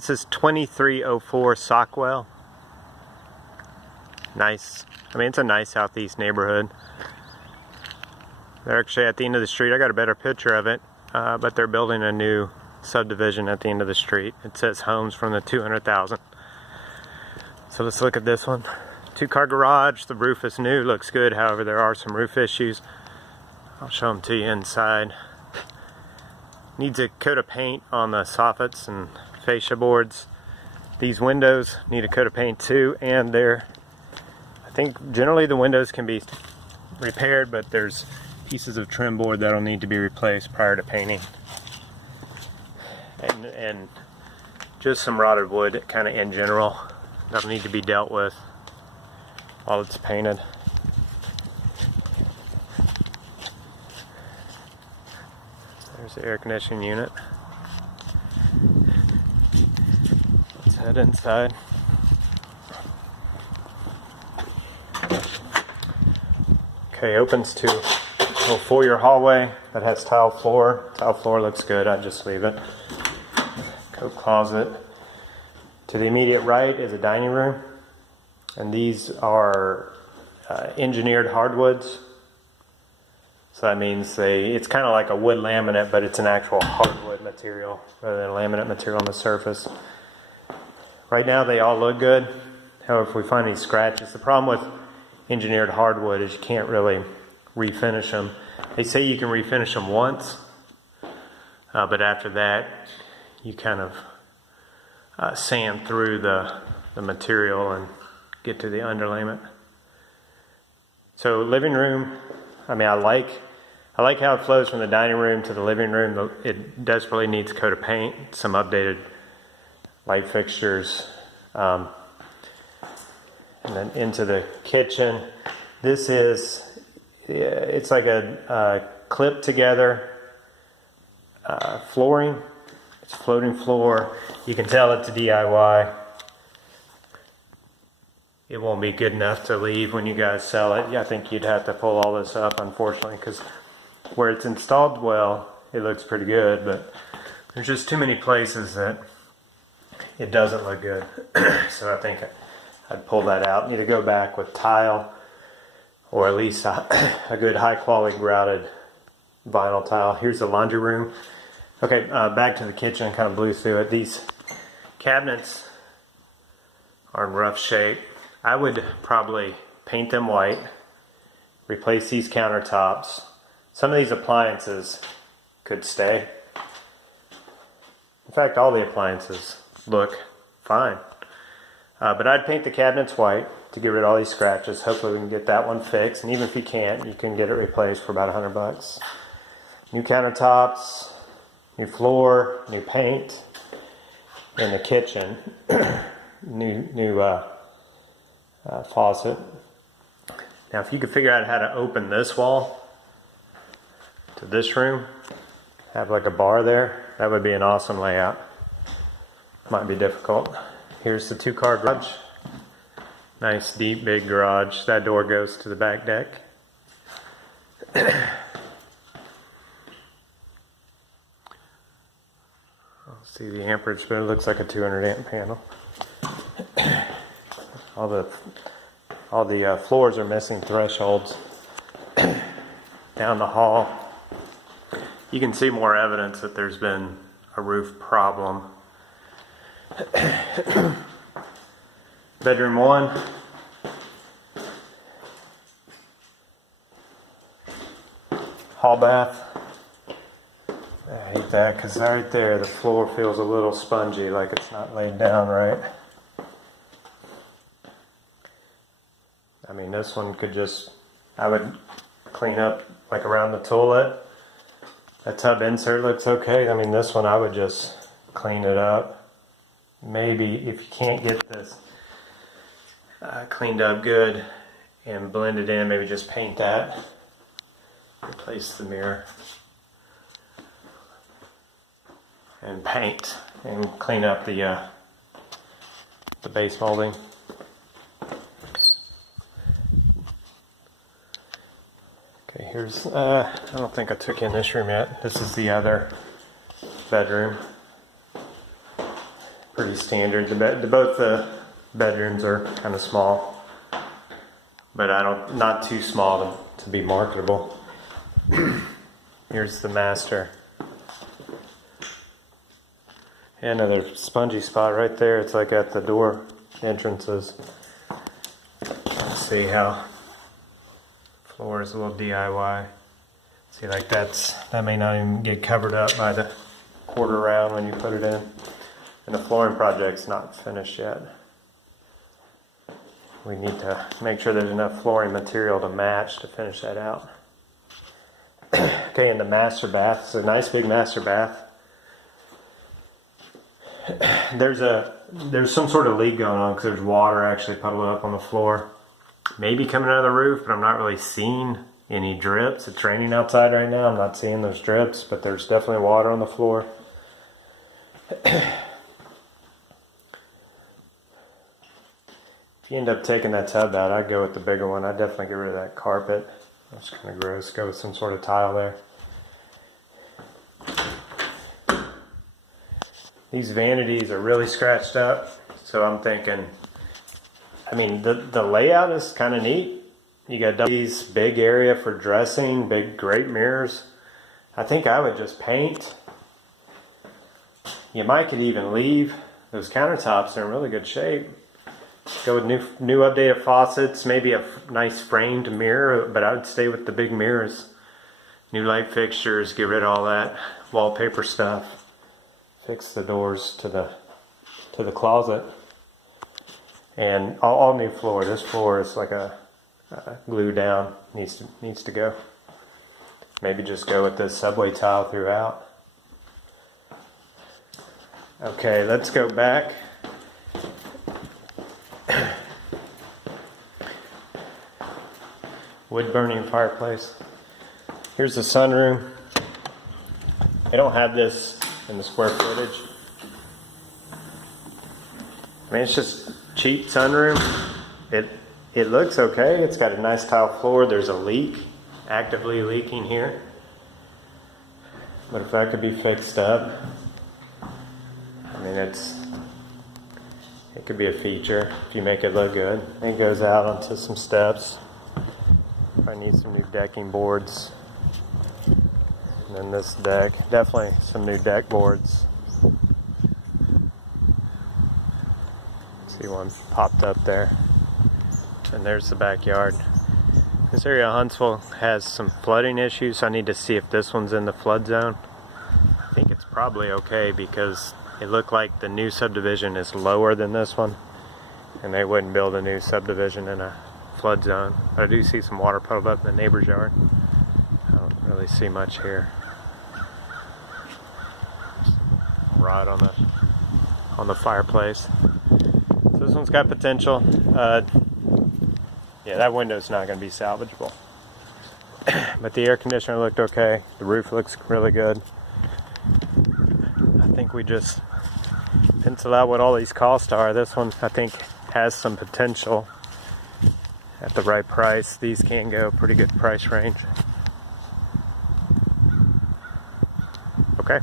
This is 2304 Sockwell. Nice. I mean, it's a nice southeast neighborhood. They're actually at the end of the street. I got a better picture of it, but they're building a new subdivision at the end of the street. It says homes from the 200,000. So let's look at this one. 2-car garage. The roof is new. Looks good. However, there are some roof issues. I'll show them to you inside. Needs a coat of paint on the soffits and fascia boards. These windows need a coat of paint too, and I think generally the windows can be repaired, but there's pieces of trim board that'll need to be replaced prior to painting. And just some rotted wood kind of in general that'll need to be dealt with while it's painted. There's the air conditioning unit. Let's head inside. Okay, opens to a little foyer hallway that has tile floor. Tile floor looks good, I'd just leave it. Coat closet. To the immediate right is a dining room, and these are engineered hardwoods. So that means it's kind of like a wood laminate, but it's an actual hardwood material rather than a laminate material on the surface. Right now they all look good. However, if we find these scratches, the problem with engineered hardwood is you can't really refinish them. They say you can refinish them once, but after that you kind of sand through the material and get to the underlayment. So living room, I mean, I like how it flows from the dining room to the living room. It desperately needs a coat of paint, some updated light fixtures, and then into the kitchen. It's like a clip together flooring. It's floating floor. You can tell it's a DIY. It won't be good enough to leave when you guys sell it. I think you'd have to pull all this up, unfortunately, because where it's installed well, it looks pretty good, but there's just too many places that it doesn't look good. So I think I'd pull that out. Need to go back with tile, or at least a good high quality grouted vinyl tile. Here's the laundry room. Okay, back to the kitchen, kind of blew through it. These cabinets are in rough shape. I would probably paint them white, replace these countertops. Some of these appliances could stay. In fact, all the appliances look fine. But I'd paint the cabinets white to get rid of all these scratches. Hopefully we can get that one fixed. And even if you can't, you can get it replaced for about $100. New countertops, new floor, new paint in the kitchen, new faucet. Now if you could figure out how to open this wall to this room, have like a bar there, that would be an awesome layout. Might be difficult. Here's the 2-car garage. Nice deep big garage. That door goes to the back deck. I'll see the amperage, but it looks like a 200 amp panel. All the floors are missing thresholds. Down the hall, you can see more evidence that there's been a roof problem. Bedroom 1. Hall bath. I hate that because right there the floor feels a little spongy, like it's not laid down right. I mean, this one I would clean up like around the toilet. That tub insert looks okay. I mean, this one I would just clean it up. Maybe if you can't get this cleaned up good and blended in, maybe just paint that. Replace the mirror. And paint and clean up the base molding. Okay, here's, I don't think I took in this room yet. This is the other bedroom. pretty standard. Both the bedrooms are kind of small, but not too small to be marketable. Here's the master. And another spongy spot right there. It's like at the door entrances. Let's see how floor is a little DIY. See, like that may not even get covered up by the quarter round when you put it in. And the flooring project's not finished yet. We need to make sure there's enough flooring material to match to finish that out. Okay, and the master bath. It's a nice big master bath. There's some sort of leak going on because there's water actually puddled up on the floor. Maybe coming out of the roof, but I'm not really seeing any drips. It's raining outside right now. I'm not seeing those drips, but there's definitely water on the floor. If you end up taking that tub out, I'd go with the bigger one. I'd definitely get rid of that carpet. That's kind of gross. Go with some sort of tile there. These vanities are really scratched up, so I'm thinking, I mean, the layout is kind of neat. You got these big area for dressing, big great mirrors. I think I would just paint. You might could even leave those countertops. They're in really good shape. Go with new updated faucets, maybe a nice framed mirror, but I would stay with the big mirrors. New light fixtures, get rid of all that wallpaper stuff. Fix the doors to the closet. And all new floor. This floor is like a glue down. Needs to go. Maybe just go with this subway tile throughout. Okay, let's go back. Wood burning fireplace. Here's the sunroom. They don't have this in the square footage. I mean, it's just cheap sunroom. It looks okay. It's got a nice tile floor. There's a leak, actively leaking here. But if that could be fixed up, I mean, it could be a feature if you make it look good. It goes out onto some steps. I need some new decking boards. And then this deck, definitely some new deck boards. See one popped up there. And there's the backyard. This area of Huntsville has some flooding issues, so I need to see if this one's in the flood zone. I think it's probably okay because it looked like the new subdivision is lower than this one, and they wouldn't build a new subdivision in a flood zone. But I do see some water puddled up in the neighbor's yard. I don't really see much here. Rod on the fireplace. So this one's got potential. Yeah, that window's not going to be salvageable. But the air conditioner looked okay. The roof looks really good. I think we just pencil out what all these costs are. This one, I think, has some potential at the right price. These can go pretty good price range. Okay.